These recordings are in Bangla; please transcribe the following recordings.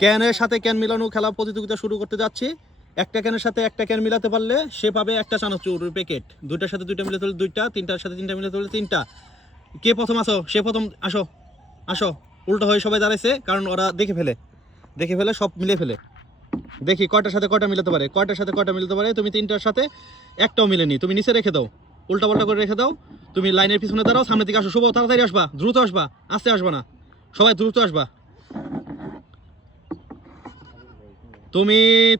ক্যানের সাথে ক্যান মিলানো খেলা প্রতিযোগিতা শুরু করতে যাচ্ছি। একটা ক্যানের সাথে একটা ক্যান মিলাতে পারলে সে পাবে একটা চানাচুর প্যাকেট। দুইটার সাথে দুইটা মিলাতে হলে দুইটা, তিনটার সাথে তিনটা মিলাতে হলে তিনটা। কে প্রথম আসো? সে প্রথম আসো। আসো, উল্টো হয়ে সবাই দাঁড়াইছে, কারণ ওরা দেখে ফেলে সব মিলে ফেলে। দেখি কয়টার সাথে কয়টা মিলাতে পারে, কয়টার সাথে কয়টা মিলাতে পারে। তুমি তিনটার সাথে একটাও মিলেনি, তুমি নিচে রেখে দাও, উল্টা পাল্টা করে রেখে দাও। তুমি লাইনের পিছনে দাঁড়াও, সামনের দিকে আসো। শুভ, তাড়াতাড়ি আসবা, দ্রুত আসবা, আস্তে আসবা না, সবাই দ্রুত আসবা। তুমি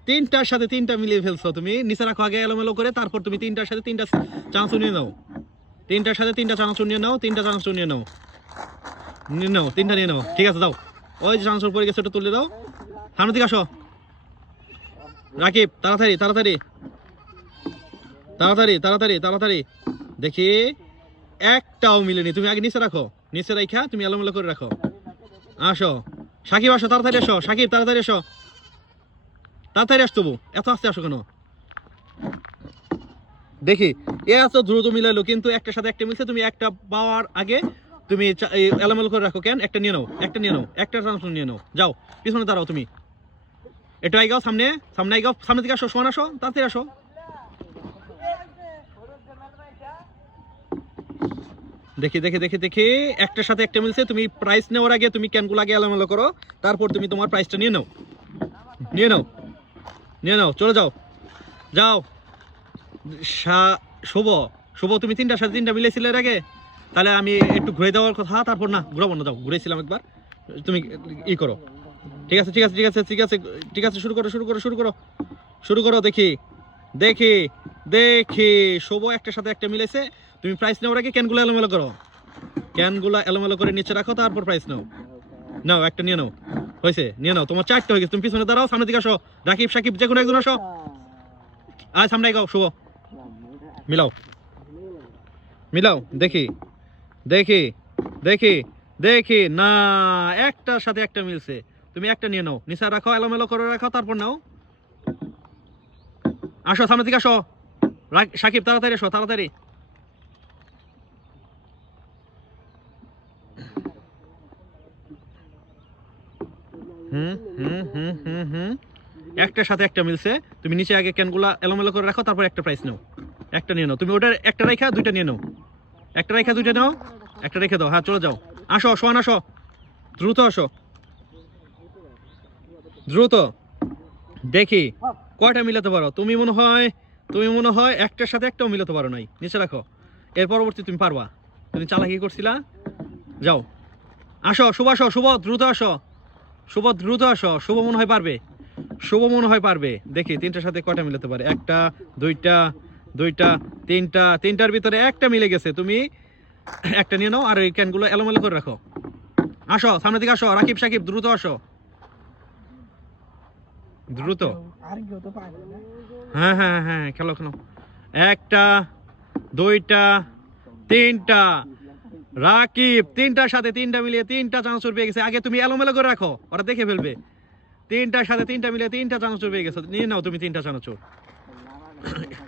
তিনটার সাথে তিনটা মিলিয়ে ফেলছো। তুমি নিচে রাখো আগে এলোমেলো করে, তারপর তুমি তিনটার সাথে তিনটা চানাচুর নিয়ে নাও। তিনটার সাথে তিনটা চানাচুর নিয়ে নাও, তিনটা চানাচুর নিয়ে নাও, তিনটা নিয়ে নাও। ঠিক আছে, দাও। ওই যে চানাচুর পড়ে গেছে, ওটা তুলে দাও। সামনের দিকে আসো রাকিব, তাড়াতাড়ি তাড়াতাড়ি তাড়াতাড়ি তাড়াতাড়ি তাড়াতাড়ি। দেখি একটাও মিলেনি। তুমি আগে নিচে রাখো, নিচে রাখা তুমি এলোমেলো করে রাখো। আসো সাকিব, আসো তাড়াতাড়ি আসো। সাকিব তাড়াতাড়ি আসো, তাড়াতাড়ি আসতো। এত আস্তে আসো কেন? দেখি এত দ্রুত মিলাইলো, কিন্তু একটার সাথে একটা মিলছে। তুমি একটা পাওয়ার আগে তুমি এলোমেলো করে রাখো। কেন? একটা নিয়ে নাও, একটা নিয়ে নাও, একটা ট্রান্সফার নিয়ে নাও। যাও পিছনে দাঁড়াও। তুমি একটু আইগাও, সামনে সামনে আইগাও, সামনে দিকে আসো, শোন আসো, তাড়াতাড়ি আসো। দেখি দেখি দেখি দেখি একটার সাথে একটা মিলছে। তুমি প্রাইস নেওয়ার আগে তুমি ক্যানগুলো আগে এলোমেলো করো, তারপর তুমি তোমার প্রাইসটা নিয়ে নাও, নিয়ে নাও, নিয়ে নাও। চলে যাও, যাও। শুভ, শুভ তুমি তিনটার সাথে তিনটা মিলেছিলে এর আগে? তাহলে আমি একটু ঘুরে দেওয়ার কথা। তারপর না, ঘুরাবো না, যাও। ঘুরেছিলাম একবার, তুমি ই করো। ঠিক আছে ঠিক আছে ঠিক আছে ঠিক আছে ঠিক আছে, শুরু করো শুরু করো শুরু করো শুরু করো। দেখি দেখি দেখি শুভ একটার সাথে একটা মিলেছে। তুমি প্রাইস নেওয়ার আগে ক্যানগুলো এলোমেলো করো, ক্যানগুলো এলোমেলো করে নিচে রাখো, তারপর প্রাইস নাও। নাও, একটা নিয়ে নাও। হয়েছে, নিয়ে নাও। তোমার চারটা হয়ে গেছে। তুমি পিছনে দাঁড়াও, সামনের দিকে আসো। রাকিব, সাকিব, যে কোনো একজন আসো। আর সামনে গাও। শুভ, মিলাও মিলাও। দেখি দেখি দেখি দেখি না, একটার সাথে একটা মিলছে। তুমি একটা নিয়ে নাও, নিচে রাখো, এলোমেলো করে রাখো, তারপর নাও। আসো সামনের দিকে আসো। সাকিব তাড়াতাড়ি আসো, তাড়াতাড়ি। একটার সাথে একটা মিলছে। তুমি নিচে আগে ক্যানগুলা এলোমেলো করে রাখো, তারপর একটা প্রাইস নাও, একটা নিয়ে নাও। তুমি ওটার একটা রেখা দুইটা নিয়ে নাও, একটা রেখা দুইটা নাও, একটা রেখে দাও। হ্যাঁ, চলে যাও। আসো, সোহান আসো, দ্রুত আসো, দ্রুত। দেখি কয়টা মিলাতে পারো। তুমি মনে হয় একটার সাথে একটাও মিলাতে পারো নাই। নিচে রাখো, এর পরবর্তী তুমি পারবা। তুমি চালাকি করছিলা। যাও, আসো শুভ, আসো শুভ, দ্রুত আসো, শুভ দ্রুত আসো। শুভ মনে হয় পারবে, শুভ মনে হয় পারবে। দেখি তিনটার সাথে কয়টা মিলাতে পারে। একটা, দুইটা, দুইটা, তিনটা। তিনটার ভিতরে একটা মিলে গেছে। তুমি একটা নিয়ে নাও, আর ওই ক্যানগুলো এলোমেলো করে রাখো। আসো সামনের দিকে আসো। রাকিব, সাকিব, দ্রুত আসো, দ্রুত। হ্যাঁ হ্যাঁ হ্যাঁ, খেলো খেলো। একটা, দুইটা, তিনটা। রাকিব তিনটার সাথে তিনটা মিলিয়ে তিনটা চানাচুর পেয়ে গেছে। আগে তুমি এলোমেলো করে রাখো, ওরা দেখে ফেলবে। তিনটার সাথে তিনটা মিলিয়ে তিনটা চানাচুর পেয়ে গেছে। নিয়ে নাও তুমি তিনটা চানাচুর।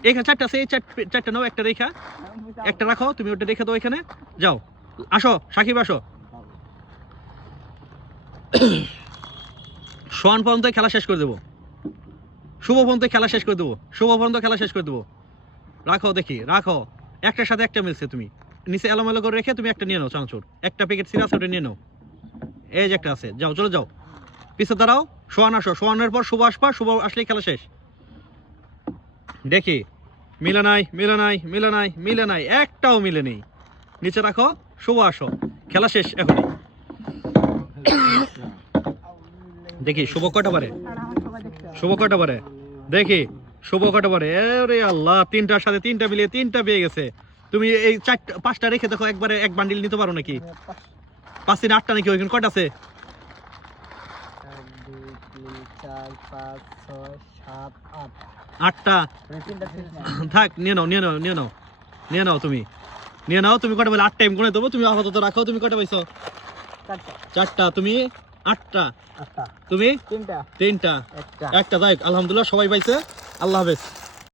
এখানে চারটা আছে, চারটা নাও, একটা রেখা, একটা রাখো। তুমি ওটা রেখে দাও এখানে। যাও, আসো সাকিব, আসো। সোহান পর্যন্ত খেলা শেষ করে দেবো, শুভ পর্যন্ত খেলা শেষ করে দেবো, শুভ পর্যন্ত খেলা শেষ করে দেবো। রাখো, দেখি রাখো। একটার সাথে একটা মিলছে। তুমি নিচে এলোমেলো করে রেখে তুমি একটা নিয়ে নাও চানাচুর। একটা প্যাকেট সিরাপ ওটা নিয়ে নাও। এই যে একটা আছে, যাও, চলে যাও। পিছে দাঁড়াও, সোহান আসো। সোহানের পর শুভ আসবা, শুভ আসলেই খেলা শেষ। দেখি মিলে নাই, মিলে নাই, মিলে নাই, মিলে নাই, একটাও মিলে নেই। নিচে রাখো, শুভ আসো, খেলা শেষ এখনই। দেখি শুভ কয়টা পারে, শুভ কয়টা পারে। দেখি শুভ কয়টা পারে। আরে আল্লাহ, তিনটার সাথে তিনটা মিলিয়ে তিনটা পেয়ে গেছে। তুমি এই চারটা পাঁচটা রেখে দেখো, একবারে এক বান্ডিল নিতে পারো নাকি? 5 3 8টা নাকি? ওইখানে কয়টা আছে? 8টা। থাক, নিয়ে নাও, নিয়ে নাও, নিয়ে নাও, নিয়ে নাও। তুমি নিয়ে নাও। তুমি কয়টা বলে 8 টাইম গুনে দেবো। তুমি আপাতত রাখো। তুমি কয়টা পাইছো? 4টা। তুমি 8টা। তুমি 3টা। একটা। যাই, আলহামদুলিল্লাহ সবাই পাইছে। আল্লাহ হাফেজ।